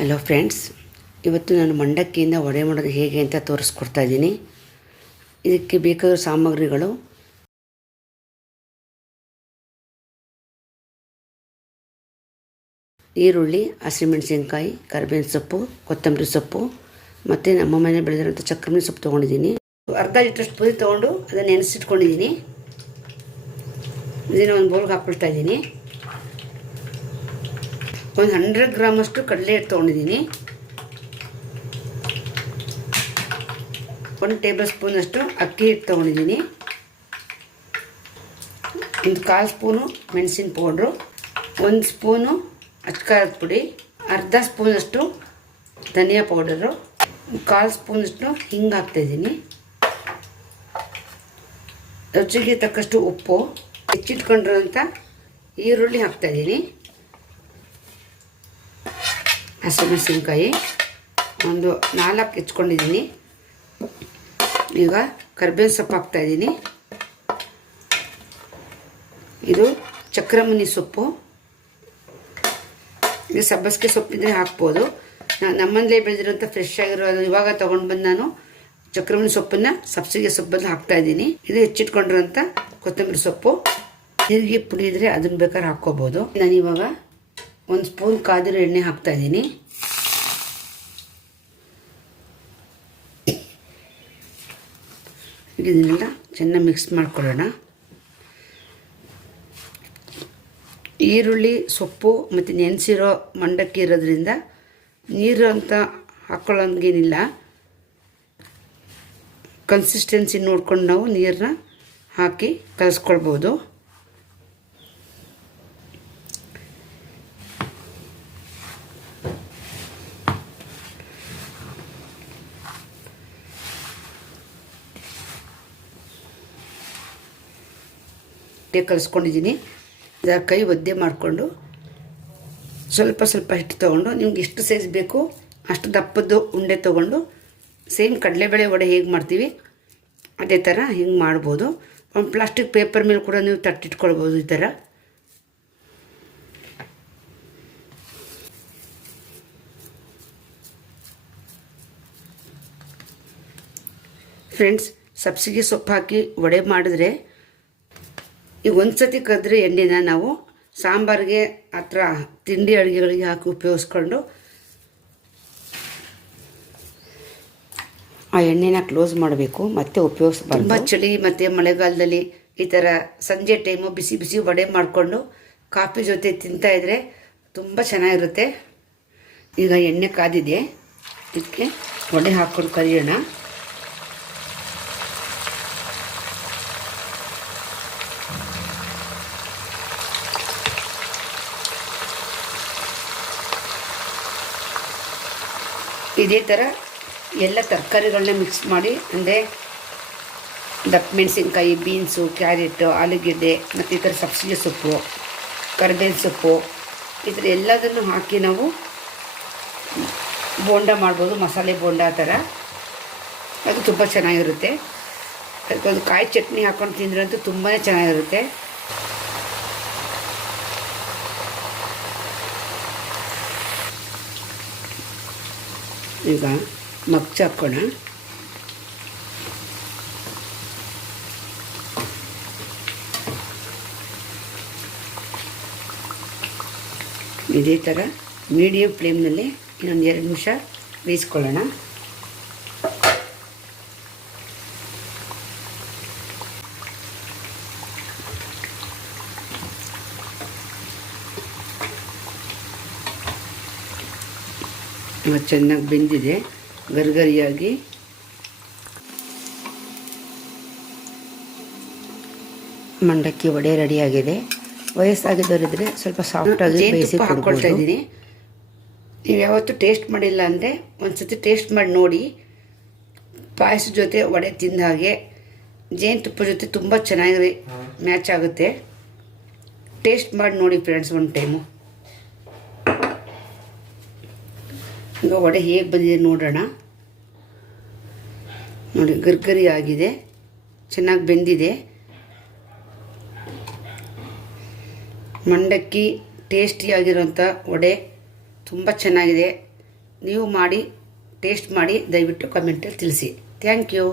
Hello friends ಇವತ್ತು ನಾನು ಮಂಡಕ್ಕಿಯಿಂದ ವಡೆ ಮಾಡೋದು ಹೇಗೆ ಅಂತ ತೋರಿಸ್ಕೊಡ್ತಾ ಇದ್ದೀನಿ. ಇದಕ್ಕೆ ಬೇಕಾದ ಸಾಮಗ್ರಿಗಳು. ಈರುಳ್ಳಿ, ಹಸಿಮೆಣಸಿನ್ಕಾಯಿ, ಕರಿಬೇವಿನ ಸೊಪ್ಪು, ಕೊತ್ತಂಬರಿ ಸೊಪ್ಪು, ಮತ್ತು ನಮ್ಮ ಮನೆ ಬೆಳೆದಿರೋಂಥ ಚಕ್ರಮಣಿ ಸೊಪ್ಪು ತೊಗೊಂಡಿದ್ದೀನಿ. ಅರ್ಧ ಲೀಟ್ರಷ್ಟು ಪುದಿ ತೊಗೊಂಡು ಅದನ್ನು ನೆನೆಸಿಟ್ಕೊಂಡಿದ್ದೀನಿ. ಇದನ್ನು ಒಂದು ಬೌಲ್ಗೆ ಹಾಕ್ಕೊಳ್ತಾ ಇದ್ದೀನಿ. ಒಂದು ಹಂಡ್ರೆಡ್ ಗ್ರಾಮಷ್ಟು ಕಡಲೆ ಹಿಟ್ಟು ತೊಗೊಂಡಿದ್ದೀನಿ. ಒಂದು ಟೇಬಲ್ ಸ್ಪೂನಷ್ಟು ಅಕ್ಕಿ ಹಿಟ್ಟು ತೊಗೊಂಡಿದ್ದೀನಿ. ಒಂದು ಕಾಲು ಸ್ಪೂನು ಮೆಣಸಿನ ಪೌಡ್ರು, ಒಂದು ಸ್ಪೂನು ಅಚ್ಕಾರದ ಪುಡಿ, ಅರ್ಧ ಸ್ಪೂನಷ್ಟು ಧನಿಯಾ ಪೌಡರು ಕಾಲು ಸ್ಪೂನಷ್ಟು ಹಿಂಗೆ ಹಾಕ್ತಾಯಿದ್ದೀನಿ ರುಚಿಗೆ ತಕ್ಕಷ್ಟು ಉಪ್ಪು ಹೆಚ್ಚಿಟ್ಕೊಂಡಿರೋಂಥ ಈರುಳ್ಳಿ ಹಾಕ್ತಾಯಿದ್ದೀನಿ ಹಸಿಮೆಣಸಿನ್ಕಾಯಿ ಒಂದು ನಾಲ್ಕು ಹೆಚ್ಕೊಂಡಿದ್ದೀನಿ. ಈಗ ಕರ್ಬೇವಿನ ಸೊಪ್ಪು ಹಾಕ್ತಾಯಿದ್ದೀನಿ. ಇದು ಚಕ್ರಮುನಿ ಸೊಪ್ಪು. ಇದು ಸಬ್ಬಸಿಗೆ ಸೊಪ್ಪಿದ್ರೆ ಹಾಕ್ಬೋದು. ನಾ- ನಮ್ಮನೇಲೇ ಬೆಳೆದಿರೋಂಥ ಫ್ರೆಶ್ ಆಗಿರೋ ಇವಾಗ ತೊಗೊಂಡು ಬಂದು ನಾನು ಚಕ್ರಮುನಿ ಸೊಪ್ಪನ್ನು ಸಬ್ಸಿಗೆ ಸೊಪ್ಪಲ್ಲಿ ಹಾಕ್ತಾಯಿದ್ದೀನಿ. ಇದು ಹೆಚ್ಚಿಟ್ಕೊಂಡಿರೋಂಥ ಕೊತ್ತಂಬರಿ ಸೊಪ್ಪು. ಜೀರಿಗೆ ಪುಡಿ ಇದ್ದರೆ ಅದನ್ನು ಬೇಕಾದ್ರೆ ಹಾಕ್ಕೋಬೋದು. ನಾನು ಇವಾಗ ಒಂದು ಸ್ಪೂನ್ ಕಾದಿರ ಎಣ್ಣೆ ಹಾಕ್ತಾ ಇದ್ದೀನಿ. ಇದನ್ನೆಲ್ಲ ಚೆನ್ನಾಗಿ ಮಿಕ್ಸ್ ಮಾಡ್ಕೊಳ್ಳೋಣ. ಈರುಳ್ಳಿ, ಸೊಪ್ಪು ಮತ್ತು ನೆನೆಸಿರೋ ಮಂಡಕ್ಕಿ ಇರೋದ್ರಿಂದ ನೀರು ಅಂತ ಹಾಕ್ಕೊಳ್ಳೋಂಗೇನಿಲ್ಲ ಕನ್ಸಿಸ್ಟೆನ್ಸಿ ನೋಡ್ಕೊಂಡು ನಾವು ನೀರನ್ನ ಹಾಕಿ ಕಲಿಸ್ಕೊಳ್ಬೋದು. ಹಿಟ್ಟೆ ಕಲಿಸ್ಕೊಂಡಿದ್ದೀನಿ. ಕೈ ಒದ್ದೆ ಮಾಡಿಕೊಂಡು ಸ್ವಲ್ಪ ಸ್ವಲ್ಪ ಹಿಟ್ಟು ತೊಗೊಂಡು, ನಿಮ್ಗೆ ಎಷ್ಟು ಸೈಜ್ ಬೇಕು ಅಷ್ಟು ದಪ್ಪದ್ದು ಉಂಡೆ ತೊಗೊಂಡು ಸೇಮ್ ಕಡಲೆಬೇಳೆ ವಡೆ ಹೇಗೆ ಮಾಡ್ತೀವಿ, ಅದೇ ಥರ ಹಿಂಗೆ ಮಾಡ್ಬೋದು. ಒಂದು ಪ್ಲಾಸ್ಟಿಕ್ ಪೇಪರ್ ಮೇಲೆ ಕೂಡ ನೀವು ತಟ್ಟಿಟ್ಕೊಳ್ಬೋದು ಈ ಥರ ಫ್ರೆಂಡ್ಸ್ ಸಬ್ಸಿಗೆ ಸೊಪ್ಪು ಹಾಕಿ ವಡೆ ಮಾಡಿದ್ರೆ ಈಗ ಒಂದು ಸತಿ ಕದ್ರೆ ಎಣ್ಣೆನ ನಾವು ಸಾಂಬಾರಿಗೆ ಹತ್ರ ತಿಂಡಿ ಅಡುಗೆಗಳಿಗೆ ಹಾಕಿ ಉಪಯೋಗಿಸ್ಕೊಂಡು ಆ ಎಣ್ಣೆನ ಕ್ಲೋಸ್ ಮಾಡಬೇಕು, ಮತ್ತೆ ಉಪಯೋಗಿಸ್ಬಾರ್ದು. ತುಂಬ ಚಳಿ ಮತ್ತು ಮಳೆಗಾಲದಲ್ಲಿ ಈ ಥರ ಸಂಜೆ ಟೈಮು ಬಿಸಿ ಬಿಸಿ ವಡೆ ಮಾಡಿಕೊಂಡು ಕಾಫಿ ಜೊತೆ ತಿಂತಾ ಇದ್ರೆ ತುಂಬ ಚೆನ್ನಾಗಿರುತ್ತೆ. ಈಗ ಎಣ್ಣೆ ಕಾದಿದೆ, ಇದಕ್ಕೆ ವಡೆ ಹಾಕ್ಕೊಂಡು ಕರಿಯೋಣ. ಇದೇ ಥರ ಎಲ್ಲ ತರಕಾರಿಗಳನ್ನ ಮಿಕ್ಸ್ ಮಾಡಿ, ಅಂದರೆ ದಪ್ಪ ಮೆಣಸಿನ್ಕಾಯಿ ಬೀನ್ಸು ಕ್ಯಾರೆಟು ಆಲೂಗೆಡ್ಡೆ ಮತ್ತು ಈ ಥರ ಸಬ್ಸಿಗೆ ಸೊಪ್ಪು, ಕರಿಬೇವಿನ ಸೊಪ್ಪು, ಈ ಥರ ಎಲ್ಲದನ್ನು ಹಾಕಿ ನಾವು ಬೋಂಡ ಮಾಡ್ಬೋದು, ಮಸಾಲೆ ಬೋಂಡ ಆ ಥರ ಅದು ತುಂಬ ಚೆನ್ನಾಗಿರುತ್ತೆ. ಅದಕ್ಕೊಂದು ಕಾಯಿ ಚಟ್ನಿ ಹಾಕ್ಕೊಂಡು ತಿಂದ್ರಂತೂ ತುಂಬಾ ಚೆನ್ನಾಗಿರುತ್ತೆ. ಈಗ ಮಗ್ಚ ಹಾಕೋಣ. ಇದೇ ಥರ ಮೀಡಿಯಮ್ ಫ್ಲೇಮ್ನಲ್ಲಿ ಇನ್ನೊಂದು ಎರಡು ನಿಮಿಷ ಬೇಯಿಸ್ಕೊಳ್ಳೋಣ. ಇವಾಗ ಚೆನ್ನಾಗಿ ಬೆಂದಿದೆ ಗರಿಗರಿಯಾಗಿ. ಮಂಡಕ್ಕಿ ವಡೆ ರೆಡಿಯಾಗಿದೆ. ವಯಸ್ಸಾಗಿದ್ದವರಿದ್ರೆ ಸ್ವಲ್ಪ ಸಾಫ್ಟಾಗಿ ಬೇಯಿಸಿ ಹಾಕ್ಕೊಳ್ತಾ ಇದ್ದೀನಿ. ನೀವು ಯಾವತ್ತೂ ಟೇಸ್ಟ್ ಮಾಡಿಲ್ಲ ಅಂದರೆ ಒಂದು ಸತಿ ಟೇಸ್ಟ್ ಮಾಡಿ ನೋಡಿ. ಪಾಯಸ ಜೊತೆ ವಡೆ ತಿಂದ ಹಾಗೆ ಜೇನುತುಪ್ಪ ಜೊತೆ ತುಂಬ ಚೆನ್ನಾಗಿ ಮ್ಯಾಚ್ ಆಗುತ್ತೆ. ಟೇಸ್ಟ್ ಮಾಡಿ ನೋಡಿ ಫ್ರೆಂಡ್ಸ್ ಒಂದು ಟೈಮು ಈಗ ವಡೆ ಹೇಗೆ ಬಂದಿದೆ ನೋಡೋಣ. ನೋಡಿ, ಗರ್ಗರಿ ಆಗಿದೆ. ಚೆನ್ನಾಗಿ ಬೆಂದಿದೆ. ಮಂಡಕ್ಕಿ ಟೇಸ್ಟಿಯಾಗಿರೋಂಥ ವಡೆ ತುಂಬ ಚೆನ್ನಾಗಿದೆ. ನೀವು ಮಾಡಿ ಟೇಸ್ಟ್ ಮಾಡಿ, ದಯವಿಟ್ಟು ಕಮೆಂಟಲ್ಲಿ ತಿಳಿಸಿ. Thank you